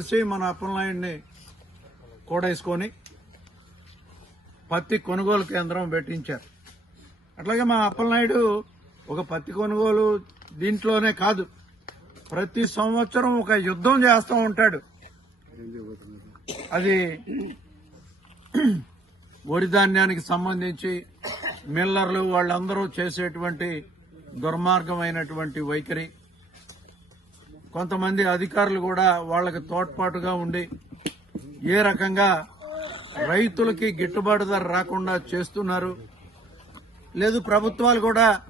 కలిసి మన అప్పలనాయుడిని కూడేసుకొని పత్తి కొనుగోలు కేంద్రం పెట్టించారు. అట్లాగే మా అప్పలనాయుడు ఒక పత్తి కొనుగోలు దీంట్లోనే కాదు ప్రతి సంవత్సరం ఒక యుద్ధం చేస్తూ ఉంటాడు. అది వరి ధాన్యానికి సంబంధించి మిల్లర్లు వాళ్ళందరూ చేసేటువంటి దుర్మార్గమైనటువంటి వైఖరి. కొంతమంది అధికారులు కూడా వాళ్ళకి తోడ్పాటుగా ఉండి ఏ రకంగా రైతులకి గిట్టుబాటు ధర రాకుండా చేస్తున్నారు. లేదు ప్రభుత్వాలు కూడా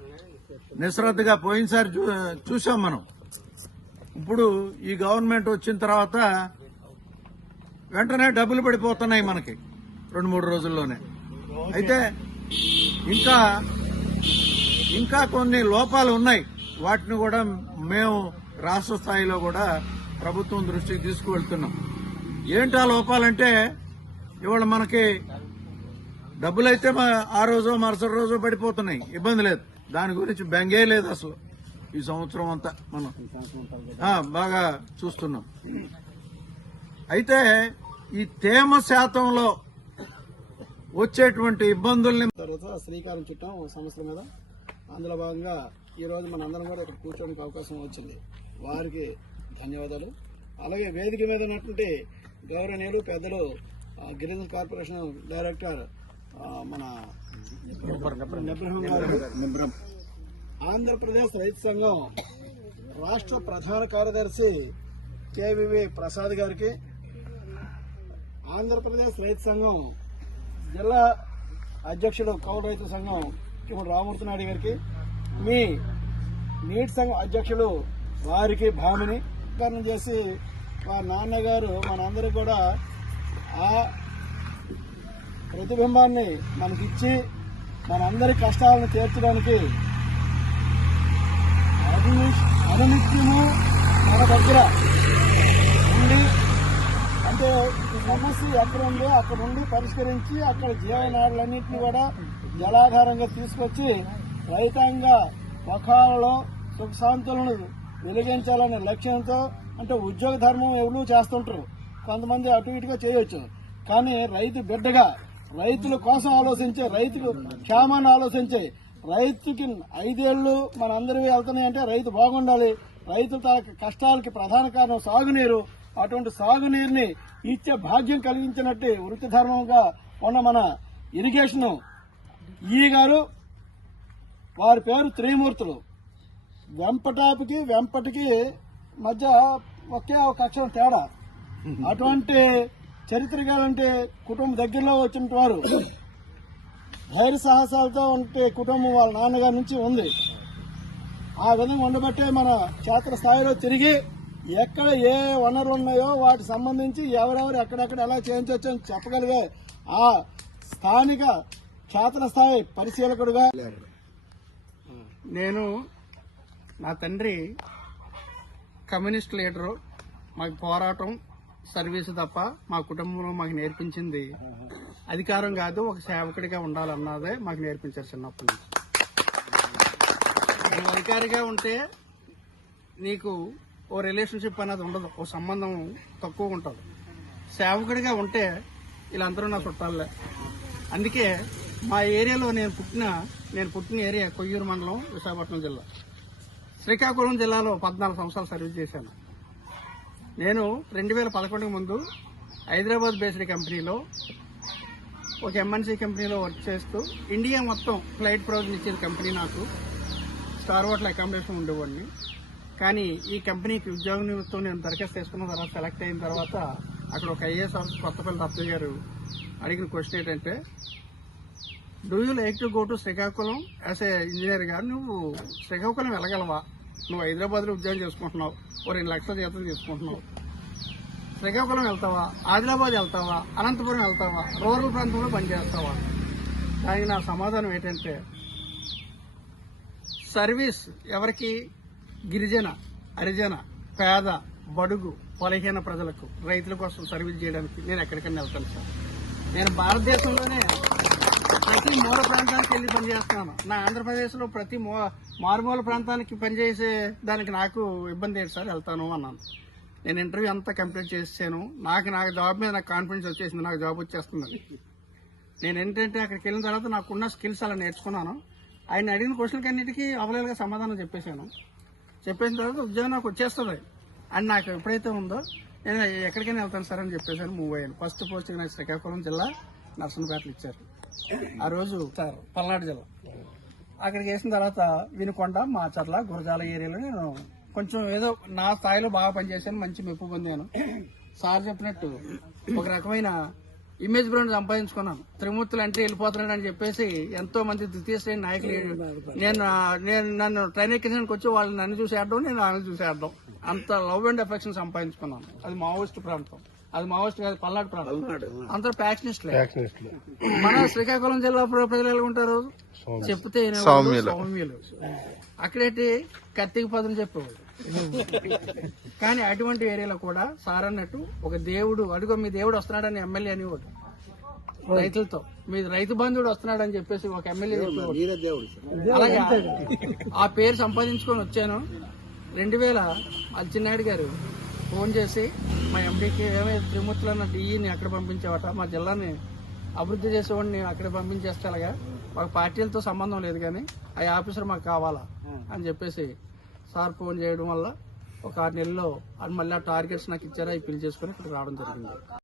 నిశ్రద్ధగా పోయినసారి చూ- చూసాం మనం. ఇప్పుడు ఈ గవర్నమెంట్ వచ్చిన తర్వాత వెంటనే డబ్బులు పడిపోతున్నాయి మనకి రెండు మూడు రోజుల్లోనే. అయితే ఇంకా ఇంకా కొన్ని లోపాలు ఉన్నాయి. వాటిని కూడా మేము రాష్ట్ర స్థాయిలో కూడా ప్రభుత్వం దృష్టికి తీసుకువెళ్తున్నాం. ఏంటి ఆ లోపాలంటే ఇవాళ మనకి డబ్బులైతే మా- ఆ రోజు మరుసటి రోజు పడిపోతున్నాయి. ఇబ్బంది లేదు. దాని గురించి బెంగే లేదు అసలు. ఈ సంవత్సరం అంతా మనం బాగా చూస్తున్నాం. అయితే ఈ తేమ శాతంలో వచ్చేటువంటి ఇబ్బందుల్ని తర్వాత శ్రీకారం చుట్టం ఒక సంవత్సరం మీద. అందులో భాగంగా ఈ రోజు మన అందరం కూడా ఇక్కడ కూర్చోడానికి అవకాశం వచ్చింది. వారికి ధన్యవాదాలు. అలాగే వేదిక మీద ఉన్నటువంటి గౌరవనీయులు పెద్దలు గిరిజన కార్పొరేషన్ డైరెక్టర్ మన గారు. ఆంధ్రప్రదేశ్ రైతు సంఘం రాష్ట్ర ప్రధాన కార్యదర్శి కేవీవి ప్రసాద్ గారికి ఆంధ్రప్రదేశ్ రైతు సంఘం జిల్లా అధ్యక్షుడు కౌలు రైతు సంఘం ఇప్పుడు రామూర్తి నాయుడు గారికి మీ నీటి సంఘం అధ్యక్షుడు వారికి భామిని కారణం చేసి వారి నాన్నగారు మనందరు కూడా ఆ ప్రతిబింబాన్ని మనకిచ్చి మనందరి కష్టాలను తీర్చడానికి అనునిత్యము మన దగ్గర ఉండి అంటే సమస్య ఎక్కడ ఉందో అక్కడ ఉండి పరిష్కరించి అక్కడ జీవనాడులన్నింటినీ కూడా జలాధారంగా తీసుకొచ్చి రైతాంగ ముఖాలలో సుఖశాంతులను వెలిగించాలనే లక్ష్యంతో అంటే ఉద్యోగ ధర్మం ఎవరు చేస్తుంటారు? కొంతమంది అటు ఇటుగా చేయొచ్చు. కానీ రైతు బిడ్డగా రైతుల కోసం ఆలోచించే రైతుకు క్షేమాన్ని ఆలోచించే రైతుకి ఐదేళ్ళు మన అందరివి వెళ్తున్నాయంటే రైతు బాగుండాలి. రైతు తన కష్టాలకి ప్రధాన కారణం సాగునీరు. అటువంటి సాగునీరుని ఇచ్చే భాగ్యం కలిగించినట్టు వృత్తి ధర్మంగా ఉన్న మన ఇరిగేషన్ ఈ గారు వారి పేరు త్రిమూర్తులు. వెంపటాపుకి వెంపటికి మధ్య ఒకే ఒక అక్షరం తేడా అటువంటి చరిత్రకాలంటే కుటుంబం దగ్గరలో వచ్చిన వారు. ధైర్య సాహసాలతో ఉంటే కుటుంబం వాళ్ళ నాన్నగారి నుంచి ఉంది. ఆ విధంగా ఉండబట్టే మన క్షేత్ర స్థాయిలో తిరిగి ఎక్కడ ఏ వనరులు ఉన్నాయో వాటికి సంబంధించి ఎవరెవరు ఎక్కడెక్కడ ఎలా చేయించవచ్చు అని చెప్పగలిగే ఆ స్థానిక క్షేత్ర స్థాయి పరిశీలకుడుగా నేను నా తండ్రి కమ్యూనిస్ట్ లీడరు మాకు పోరాటం సర్వీస్ తప్ప మా కుటుంబంలో మాకు నేర్పించింది. అధికారం కాదు ఒక సేవకుడిగా ఉండాలన్నదే మాకు నేర్పించారు చిన్నప్పటి నుంచి. నువ్వు అధికారిగా ఉంటే నీకు ఓ రిలేషన్షిప్ అనేది ఉండదు ఓ సంబంధం తక్కువ ఉంటుంది. సేవకుడిగా ఉంటే వీళ్ళందరూ నా చుట్టాలే. అందుకే మా ఏరియాలో నేను పుట్టిన నేను పుట్టిన ఏరియా కొయ్యూరు మండలం విశాఖపట్నం జిల్లా. శ్రీకాకుళం జిల్లాలో పద్నాలుగు సంవత్సరాలు సర్వీస్ చేశాను. నేను రెండు వేల పదకొండుకి ముందు హైదరాబాద్ బేస్డ్ కంపెనీలో ఒక ఎంఎన్సీ కంపెనీలో వర్క్ చేస్తూ ఇండియా మొత్తం ఫ్లైట్ ప్రొవిజన్ ఇచ్చిన కంపెనీ నాకు. స్టార్ హోటల్ అకామిడేషన్ ఉండేవాడిని. కానీ ఈ కంపెనీకి ఉద్యోగ నిమిత్తం నేను దరఖాస్తు చేసుకున్న తర్వాత సెలెక్ట్ అయిన తర్వాత అక్కడ ఒక ఐఏఎస్ ఆఫీసర్ కొత్తపల్లి రత్న గారు అడిగిన క్వశ్చన్ ఏంటంటే do you like to go to Srikakulam as a engineer గారు నువ్వు శ్రీకాకుళం వెళ్ళగలవా? నువ్వు హైదరాబాద్లో ఉద్యోగం చేసుకుంటున్నావు. ఓ రెండు లక్షల జీతం తీసుకుంటున్నావు. శ్రీకాకుళం వెళ్తావా? ఆదిలాబాద్ వెళ్తావా? అనంతపురం వెళ్తావా? రూరల్ ప్రాంతంలో పనిచేస్తావా దానికి నా సమాధానం ఏంటంటే సర్వీస్ ఎవరికి? గిరిజన హరిజన పేద బడుగు బలహీన ప్రజలకు రైతుల కోసం సర్వీస్ చేయడానికి నేను ఎక్కడికైనా వెళ్తాను సార్. నేను భారతదేశంలోనే ప్రతి మూల ప్రాంతానికి వెళ్ళి పనిచేస్తున్నాను నా ఆంధ్రప్రదేశ్లో ప్రతి మూ మారుమూల ప్రాంతానికి పనిచేసే దానికి నాకు ఇబ్బంది ఏంటి సార్? వెళ్తాను అన్నాను. నేను ఇంటర్వ్యూ అంతా కంప్లీట్ చేసాను నాకు నాకు జాబ్ మీద నాకు కాన్ఫిడెన్స్ వచ్చేసింది. నాకు జాబ్ వచ్చేస్తుందని నేను ఏంటంటే అక్కడికి వెళ్ళిన తర్వాత నాకున్న స్కిల్స్ అలా నేర్చుకున్నాను. ఆయన అడిగిన క్వశ్చన్కి అన్నిటికీ అవలేలుగా సమాధానం చెప్పేశాను. చెప్పేసిన తర్వాత ఉద్యోగం నాకు వచ్చేస్తుంది. అని నాకు ఎప్పుడైతే ఉందో నేను ఎక్కడికైనా వెళ్తాను సార్ అని చెప్పేసాను మూవ్ అయ్యాను. ఫస్ట్ పోస్టింగ్ నాకు శ్రీకాకుళం జిల్లా. నర్సనపేటలు ఇచ్చారు. ఆ రోజు సార్ పల్నాడు జిల్లా. అక్కడికి వేసిన తర్వాత వినుకొండ మాచర్ల గురజాల ఏరియాలో నేను కొంచెం ఏదో నా స్థాయిలో బాగా పనిచేశాను మంచి మెప్పు పొందాను. సార్ చెప్పినట్టు ఒక రకమైన ఇమేజ్ బ్రాండ్ సంపాదించుకున్నాను. త్రిమూర్తులు అంటే వెళ్ళిపోతున్నాడు అని చెప్పేసి ఎంతో మంది ద్వితీయ శ్రేణి నాయకులు నేను నేను నన్ను ట్రైన్ ఎక్కించడానికి వచ్చి వాళ్ళు నన్ను చూసి ఆడడం నేను వాళ్ళని చూసి ఆడడం. అంత లవ్ అండ్ అఫెక్షన్ సంపాదించుకున్నాను. అది మావోయిస్ట్ ప్రాంతం. అది మావోయిస్ట్ కాదు పల్నాడు ప్రాంతం అందరూ ప్యాక్షనిస్ట్లే మన శ్రీకాకుళం జిల్లా ప్ర- ప్రజలు ఎలా ఉంటారు? చెప్తే సౌమ్యులు. అక్కడేంటి? కత్తికి పదులు చెప్పేవాడు కానీ అటువంటి ఏరియాలో కూడా సార్ అన్నట్టు ఒక దేవుడు అడుగు మీ దేవుడు వస్తున్నాడని ఎమ్మెల్యే అనేవాడు రైతులతో. మీ రైతు బంధువుడు వస్తున్నాడు అని చెప్పేసి ఒక ఎమ్మెల్యే చెప్పేవాడు. అలాగే ఆ పేరు సంపాదించుకొని వచ్చాను. రెండు వేల అచ్చెన్నాయుడు గారు ఫోన్ చేసి మా ఎంపీకి ఏమైనా త్రిమూర్తులు అన్న డిఈని అక్కడ పంపించేవాట మా జిల్లాని అభివృద్ధి చేసేవాడిని అక్కడ పంపించేస్తే అలాగా మాకు పార్టీలతో సంబంధం లేదు కానీ ఆ ఆఫీసర్ మాకు కావాలా అని చెప్పేసి సార్ ఫోన్ చేయడం వల్ల ఒక ఆరు నెలల్లో అది మళ్ళీ ఆ టార్గెట్స్ నాకు ఇచ్చారా అవి ఫిల్ చేసుకుని ఇక్కడ రావడం జరిగింది.